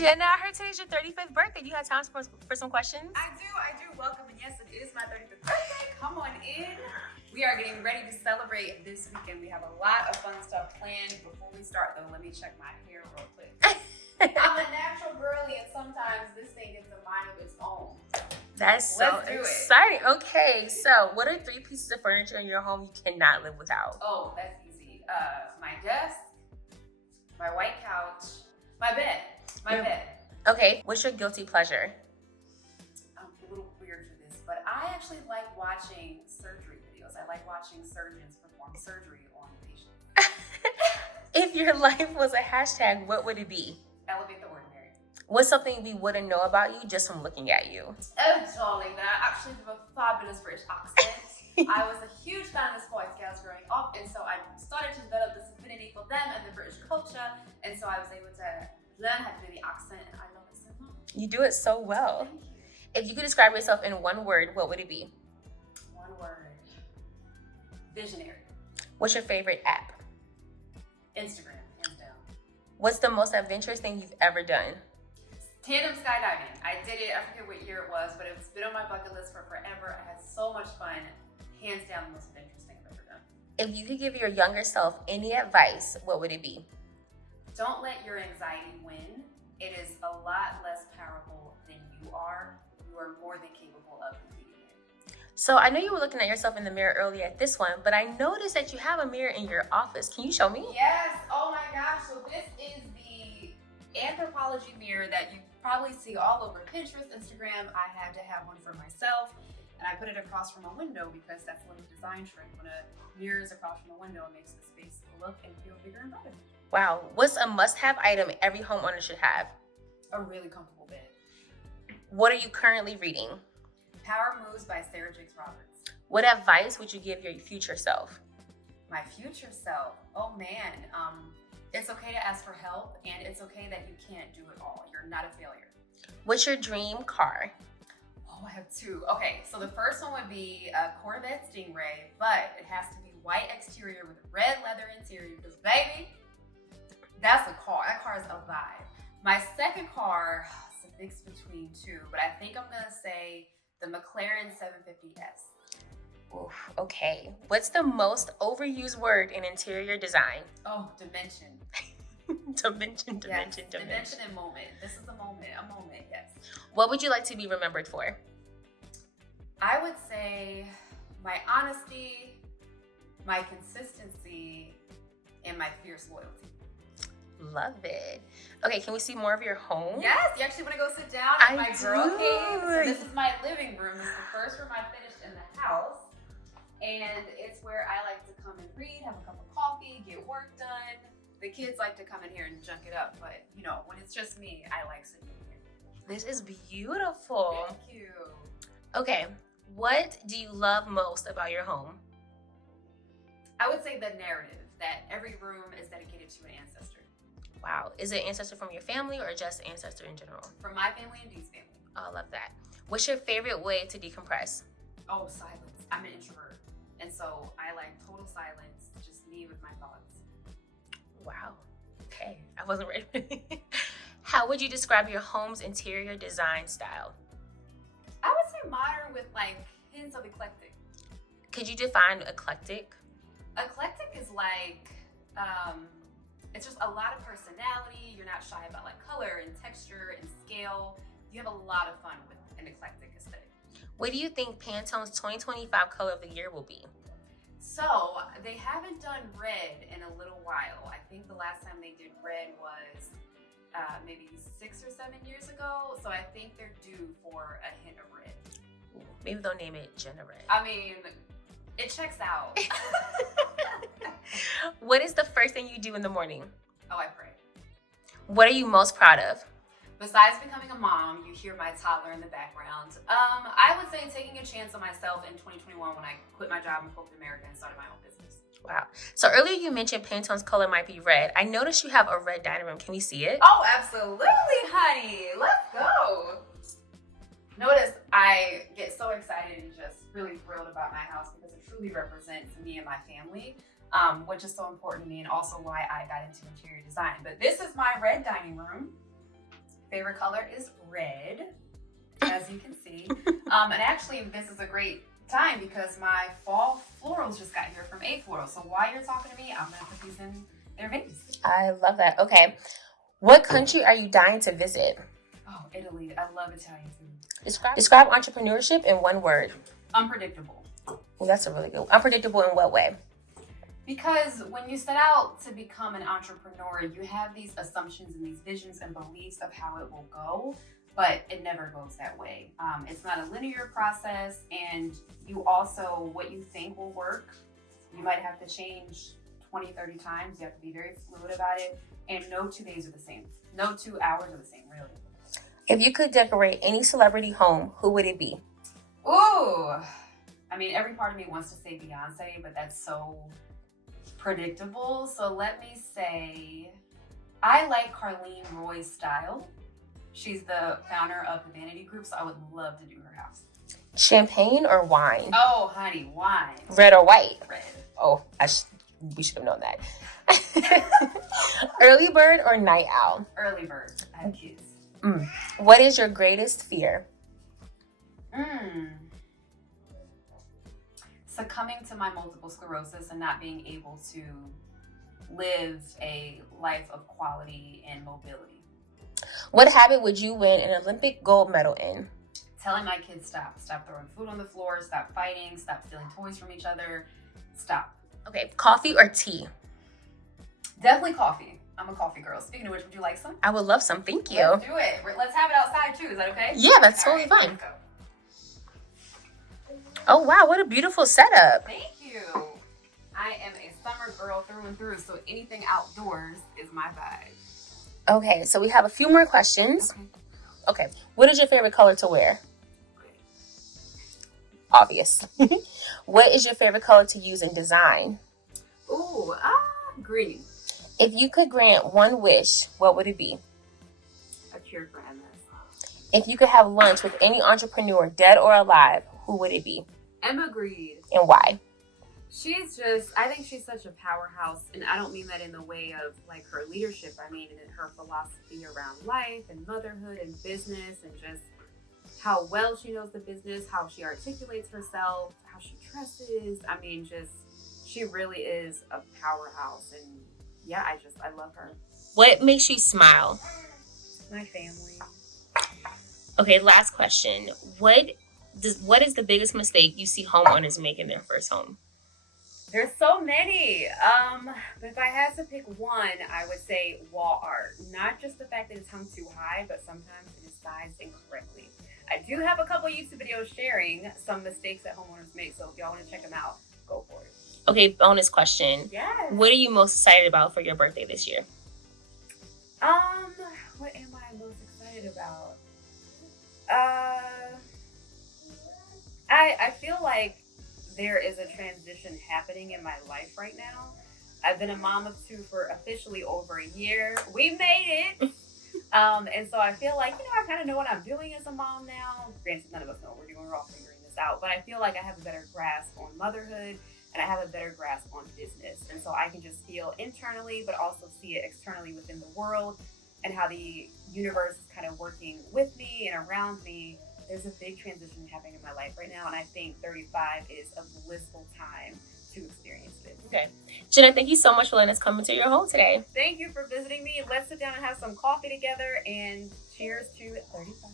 Jenna, I heard today's your 35th birthday. Do you have time for some questions? I do. Welcome. And yes, it is my 35th birthday. Come on in. We are getting ready to celebrate this weekend. We have a lot of fun stuff planned. Before we start, though, let me check my hair real quick. I'm a natural girly, and sometimes this thing gets a mind of its own. That's so exciting. Okay, so what are 3 pieces of furniture in your home you cannot live without? Oh, that's easy. My desk, my white couch, my bed. Okay, what's your guilty pleasure? I'm a little weird for this, but I actually like watching surgery videos. I like watching surgeons perform surgery on patients. If your life was a hashtag, what would it be? Elevate the ordinary. What's something we wouldn't know about you just from looking at you? Oh, darling, that I actually have a fabulous British accent. I was a huge fan of the Boy Scouts growing up, and so I started to develop this affinity for them and the British culture, and so I was able to learn how to do the accent, and I love it so much. You do it so well. Thank you. If you could describe yourself in one word, what would it be? One word. Visionary. What's your favorite app? Instagram, hands down. What's the most adventurous thing you've ever done? Tandem skydiving. I did it, I forget what year it was, but it's been on my bucket list for forever. I had so much fun. Hands down, the most adventurous thing I've ever done. If you could give your younger self any advice, what would it be? Don't let your anxiety win. It is a lot less powerful than you are. You are more than capable of defeating it. So I know you were looking at yourself in the mirror earlier at this one, but I noticed that you have a mirror in your office. Can you show me? Yes. Oh my gosh. So this is the anthropology mirror that you probably see all over Pinterest, Instagram. I had to have one for myself, and I put it across from a window because that's what a design trend. When a mirror is across from a window, it makes the space look and feel bigger and better. Wow. What's a must-have item every homeowner should have? A really comfortable bed. What are you currently reading? Power Moves by Sarah Jakes Roberts. What advice would you give your future self? My future self? Oh man. It's okay to ask for help, and it's okay that you can't do it all. You're not a failure. What's your dream car? Oh, I have 2. Okay, so the first one would be a Corvette Stingray, but it has to be white exterior with red leather interior because, baby, that's a car. That car is a vibe. My second car, it's a mix between 2, but I think I'm going to say the McLaren 750S. Oof, okay. What's the most overused word in interior design? Oh, dimension. Dimension. Dimension and moment. This is a moment, yes. What would you like to be remembered for? I would say my honesty, my consistency, and my fierce loyalty. Love it. Okay, can we see more of your home? Yes, you actually want to go sit down in my girl cave. So this is my living room. This is the first room I finished in the house. And it's where I like to come and read, have a cup of coffee, get work done. The kids like to come in here and junk it up, but you know, when it's just me, I like sitting here. This is beautiful. Thank you. Okay, what do you love most about your home? I would say the narrative that every room is dedicated to an ancestor. Wow. Is it ancestor from your family or just ancestor in general? From my family and Dee's family. Oh, I love that. What's your favorite way to decompress? Oh, silence. I'm an introvert. And so I like total silence, just me with my thoughts. Wow. Okay. I wasn't ready. How would you describe your home's interior design style? I would say modern with like hints of eclectic. Could you define eclectic? Eclectic is like, it's just a lot of personality. You're not shy about like color and texture and scale. You have a lot of fun with an eclectic aesthetic. What do you think Pantone's 2025 color of the year will be? So they haven't done red in a little while. I think the last time they did red was maybe 6 or 7 years ago. So I think they're due for a hint of red. Ooh, maybe they'll name it Jenna Red. I mean, it checks out. What is the first thing you do in the morning? Oh, I pray. What are you most proud of? Besides becoming a mom, you hear my toddler in the background. I would say taking a chance on myself in 2021 when I quit my job in corporate America and started my own business. Wow. So earlier you mentioned Pantone's color might be red. I noticed you have a red dining room. Can we see it? Oh, absolutely, honey. Let's go. Notice I get so excited and just really thrilled about my house because it truly represents me and my family, which is so important to me and also why I got into interior design. But this is my red dining room. Favorite color is red, as you can see. And actually, this is a great time because my fall florals just got here from A Floral. So while you're talking to me, I'm gonna put these in their vase. I love that. Okay. What country are you dying to visit? Oh, Italy. I love Italian food. Describe entrepreneurship in one word. Unpredictable. Well, that's a really good one. Unpredictable in what way? Because when you set out to become an entrepreneur, you have these assumptions and these visions and beliefs of how it will go, but it never goes that way. It's not a linear process, and you also, what you think will work, you might have to change 20, 30 times. You have to be very fluid about it, and no 2 days are the same. No 2 hours are the same, really. If you could decorate any celebrity home, who would it be? Ooh, I mean, every part of me wants to say Beyonce, but that's so predictable. So let me say, I like Carlene Roy's style. She's the founder of the Vanity Group, so I would love to do her house. Champagne or wine? Oh, honey, wine. Red or white? Red. Oh, we should have known that. Early bird or night owl? Early bird. I have kids. What is your greatest fear? Succumbing to my multiple sclerosis and not being able to live a life of quality and mobility. What habit would you win an Olympic gold medal in? Telling my kids stop. Stop throwing food on the floor. Stop fighting. Stop stealing toys from each other. Stop. Okay, coffee or tea? Definitely coffee. I'm a coffee girl. Speaking of which, would you like some? I would love some. Thank you. Let's do it. Let's have it outside too. Is that okay? Yeah, that's totally fine. Oh, wow. What a beautiful setup. Thank you. I am a summer girl through and through, so anything outdoors is my vibe. Okay, so we have a few more questions. Okay. What is your favorite color to wear? Obvious. What is your favorite color to use in design? Ooh, green. If you could grant one wish, what would it be? A cure for MS. If you could have lunch with any entrepreneur, dead or alive, who would it be? Emma Grede. And why? I think she's such a powerhouse, and I don't mean that in the way of like her leadership. I mean in her philosophy around life and motherhood and business, and just how well she knows the business, how she articulates herself, how she dresses. I mean, she really is a powerhouse, and yeah, I love her. What makes you smile? My family. Okay, last question. What is the biggest mistake you see homeowners make in their first home? There's so many. But if I had to pick one, I would say wall art. Not just the fact that it's hung too high, but sometimes it is sized incorrectly. I do have a couple YouTube videos sharing some mistakes that homeowners make, so if y'all want to check them out, go for it. Okay, bonus question. Yes. What are you most excited about for your birthday this year? What am I most excited about? I feel like there is a transition happening in my life right now. I've been a mom of two for officially over a year. We made it. And so I feel like, I kind of know what I'm doing as a mom now. Granted, none of us know what we're doing. We're all figuring this out. But I feel like I have a better grasp on motherhood, and I have a better grasp on business. And so I can just feel internally, but also see it externally within the world, and how the universe is kind of working with me and around me. There's a big transition happening in my life right now, and I think 35 is a blissful time to experience it. Okay. Jenna, thank you so much for letting us come into your home today. Thank you for visiting me. Let's sit down and have some coffee together, and cheers to 35.